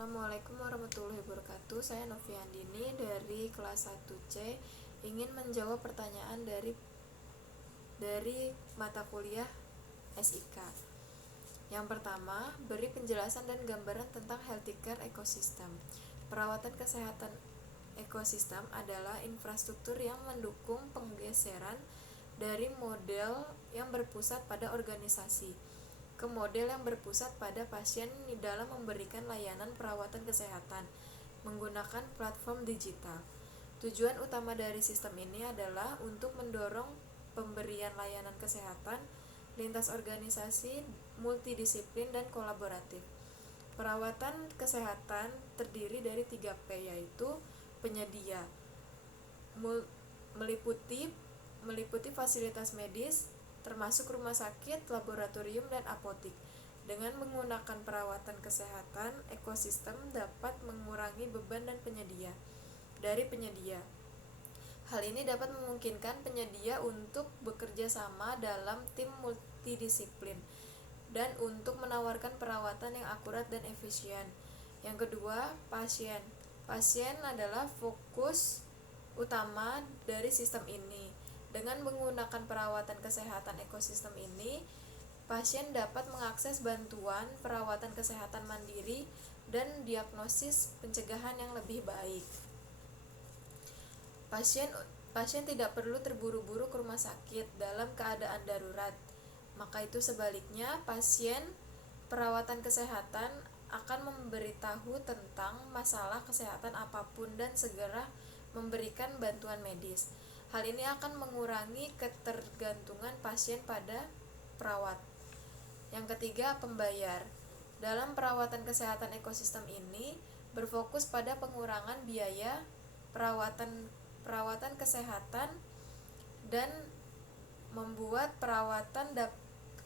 Assalamualaikum warahmatullahi wabarakatuh. Saya Noviandini dari kelas 1C ingin menjawab pertanyaan dari mata kuliah SIK. Yang pertama, beri penjelasan dan gambaran tentang healthcare ecosystem. Perawatan kesehatan ekosistem adalah infrastruktur yang mendukung penggeseran dari model yang berpusat pada organisasi ke model yang berpusat pada pasien dalam memberikan layanan perawatan kesehatan menggunakan platform digital. Tujuan utama dari sistem ini adalah untuk mendorong pemberian layanan kesehatan lintas organisasi, multidisiplin, dan kolaboratif. Perawatan kesehatan terdiri dari 3P, yaitu penyedia, meliputi fasilitas medis, termasuk rumah sakit, laboratorium, dan apotik. Dengan menggunakan perawatan kesehatan, ekosistem dapat mengurangi beban dan penyedia. Hal ini dapat memungkinkan penyedia untuk bekerja sama dalam tim multidisiplin dan untuk menawarkan perawatan yang akurat dan efisien. Yang kedua, pasien. Pasien adalah fokus utama dari sistem ini. Dengan menggunakan perawatan kesehatan ekosistem ini, pasien dapat mengakses bantuan perawatan kesehatan mandiri dan diagnosis pencegahan yang lebih baik. Pasien tidak perlu terburu-buru ke rumah sakit dalam keadaan darurat. Maka itu sebaliknya, pasien perawatan kesehatan akan memberitahu tentang masalah kesehatan apapun dan segera memberikan bantuan medis. Hal ini akan mengurangi ketergantungan pasien pada perawat. Yang ketiga, pembayar. Dalam perawatan kesehatan ekosistem ini berfokus pada pengurangan biaya perawatan kesehatan dan membuat perawatan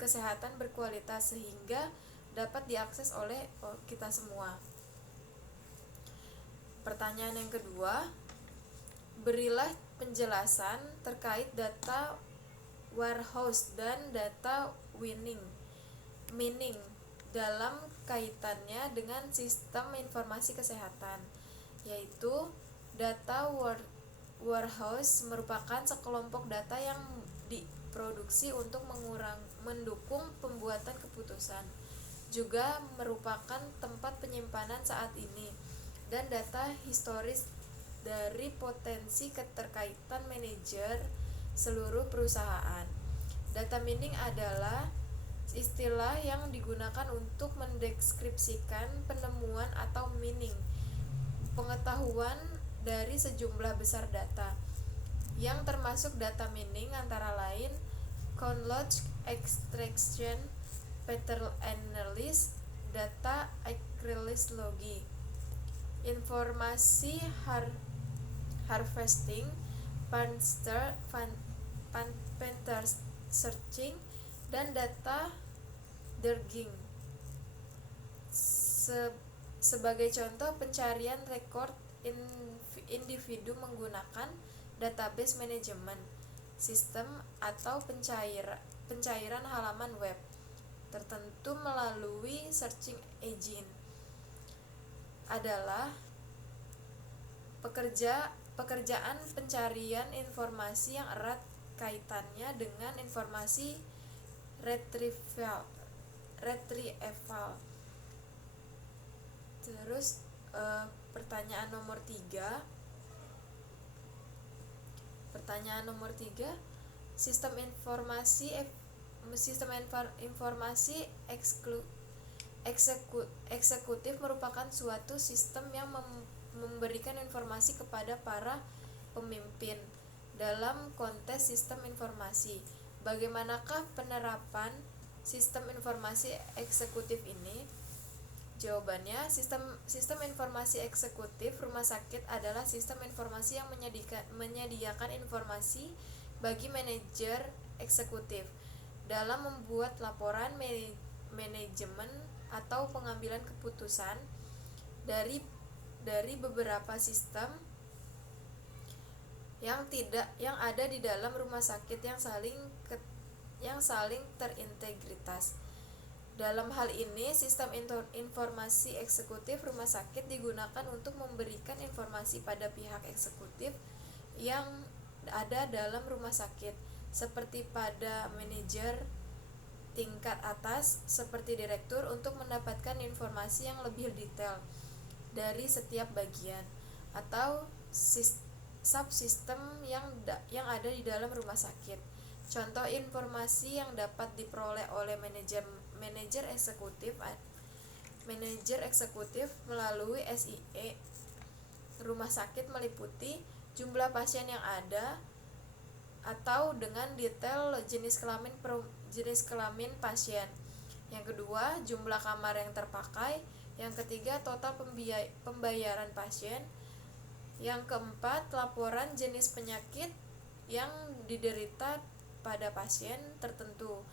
kesehatan berkualitas sehingga dapat diakses oleh kita semua. Pertanyaan yang kedua, berilah penjelasan terkait data warehouse dan data mining dalam kaitannya dengan sistem informasi kesehatan. Yaitu, data warehouse merupakan sekelompok data yang diproduksi untuk mendukung pembuatan keputusan. Juga merupakan tempat penyimpanan saat ini dan data historis dari potensi keterkaitan manajer seluruh perusahaan. Data mining adalah istilah yang digunakan untuk mendeskripsikan penemuan atau mining, pengetahuan dari sejumlah besar data, yang termasuk data mining antara lain knowledge extraction, pattern analysis, data archaeology, informasi harvesting, panther searching, dan data digging. Sebagai contoh, pencarian rekor individu menggunakan database manajemen sistem atau pencairan halaman web tertentu melalui searching engine adalah pekerjaan pencarian informasi yang erat kaitannya dengan informasi retrieval. Terus pertanyaan nomor 3. Sistem informasi eksekutif merupakan suatu sistem yang memberikan informasi kepada para pemimpin dalam konteks sistem informasi. Bagaimanakah penerapan sistem informasi eksekutif ini? Jawabannya, sistem informasi eksekutif rumah sakit adalah sistem informasi yang menyediakan informasi bagi manajer eksekutif dalam membuat laporan manajemen atau pengambilan keputusan dari beberapa sistem yang ada di dalam rumah sakit yang saling terintegritas. Dalam hal ini, sistem informasi eksekutif rumah sakit digunakan untuk memberikan informasi pada pihak eksekutif yang ada dalam rumah sakit, seperti pada manajer tingkat atas seperti direktur, untuk mendapatkan informasi yang lebih detail dari setiap bagian atau subsistem yang ada di dalam rumah sakit. Contoh informasi yang dapat diperoleh oleh manajer eksekutif melalui SIE rumah sakit meliputi jumlah pasien yang ada atau dengan detail jenis kelamin pasien. Yang kedua, jumlah kamar yang terpakai. Yang ketiga, total pembayaran pasien. Yang keempat, laporan jenis penyakit yang diderita pada pasien tertentu.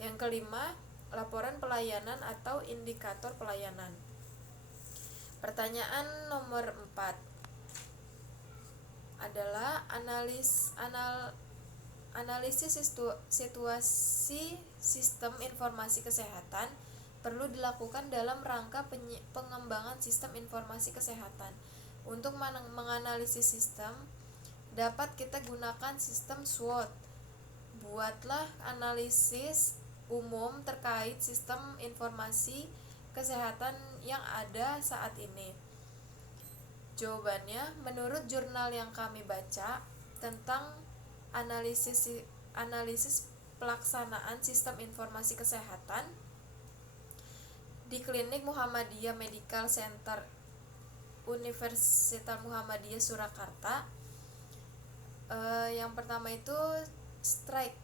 Yang kelima, laporan pelayanan atau indikator pelayanan. Pertanyaan nomor 4 adalah analisis situasi sistem informasi kesehatan perlu dilakukan dalam rangka pengembangan sistem informasi kesehatan. Untuk menganalisis sistem, dapat kita gunakan sistem SWOT. Buatlah analisis umum terkait sistem informasi kesehatan yang ada saat ini. Jawabannya, menurut jurnal yang kami baca tentang analisis pelaksanaan sistem informasi kesehatan di Klinik Muhammadiyah Medical Center Universitas Muhammadiyah Surakarta, yang pertama itu strength,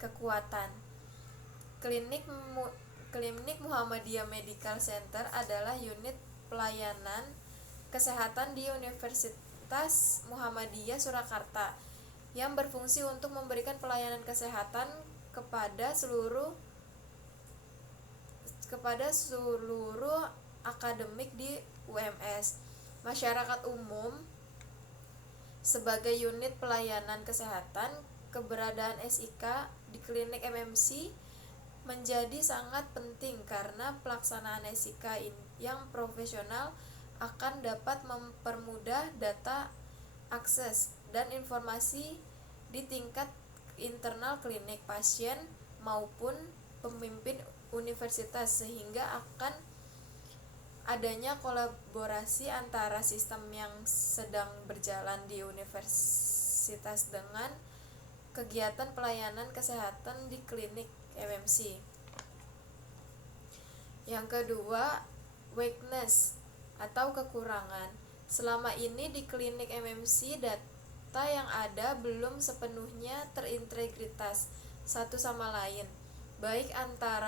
kekuatan. Klinik Muhammadiyah Medical Center adalah unit pelayanan kesehatan di Universitas Muhammadiyah Surakarta yang berfungsi untuk memberikan pelayanan kesehatan kepada seluruh akademik di UMS, masyarakat umum. Sebagai unit pelayanan kesehatan, keberadaan SIK di klinik MMC menjadi sangat penting karena pelaksanaan SIK yang profesional akan dapat mempermudah data akses dan informasi di tingkat internal klinik, pasien maupun pemimpin universitas, sehingga akan adanya kolaborasi antara sistem yang sedang berjalan di universitas dengan kegiatan pelayanan kesehatan di klinik MMC. Yang kedua, weakness atau kekurangan. Selama ini di klinik MMC, data yang ada belum sepenuhnya terintegritas satu sama lain, baik antar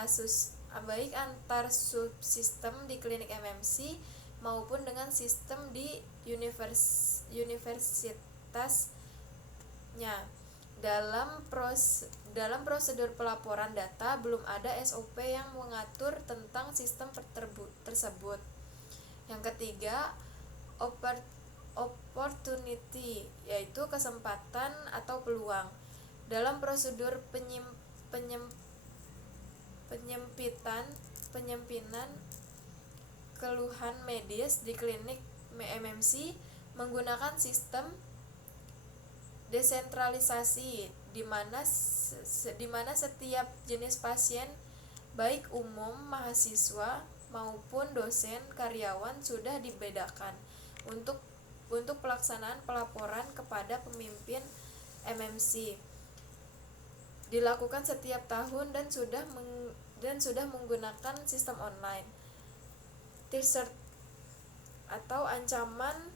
subsistem di klinik MMC maupun dengan sistem di universitasnya. Dalam prosedur pelaporan data belum ada SOP yang mengatur tentang sistem tersebut. Yang ketiga, opportunity, yaitu kesempatan atau peluang. Dalam prosedur penyempinan keluhan medis di klinik MMC menggunakan sistem desentralisasi di mana setiap jenis pasien, baik umum, mahasiswa maupun dosen, karyawan, sudah dibedakan untuk pelaksanaan pelaporan kepada pemimpin MMC. Dilakukan setiap tahun dan sudah menggunakan sistem online. T-shirt atau ancaman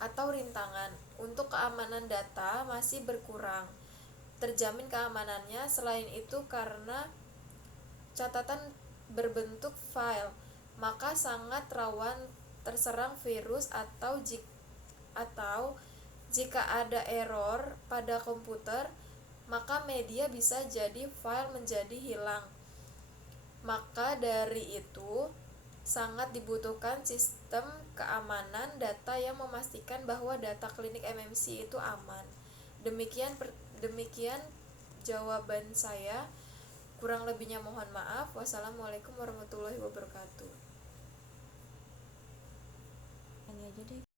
atau rintangan untuk keamanan data masih berkurang terjamin keamanannya. Selain itu, karena catatan berbentuk file, maka sangat rawan terserang virus atau jika ada error pada komputer, maka media bisa jadi file menjadi hilang. Maka dari itu, sangat dibutuhkan sistem keamanan data yang memastikan bahwa data klinik MMC itu aman. Demikian jawaban saya. Kurang lebihnya mohon maaf. Wassalamualaikum warahmatullahi wabarakatuh. Ini aja deh.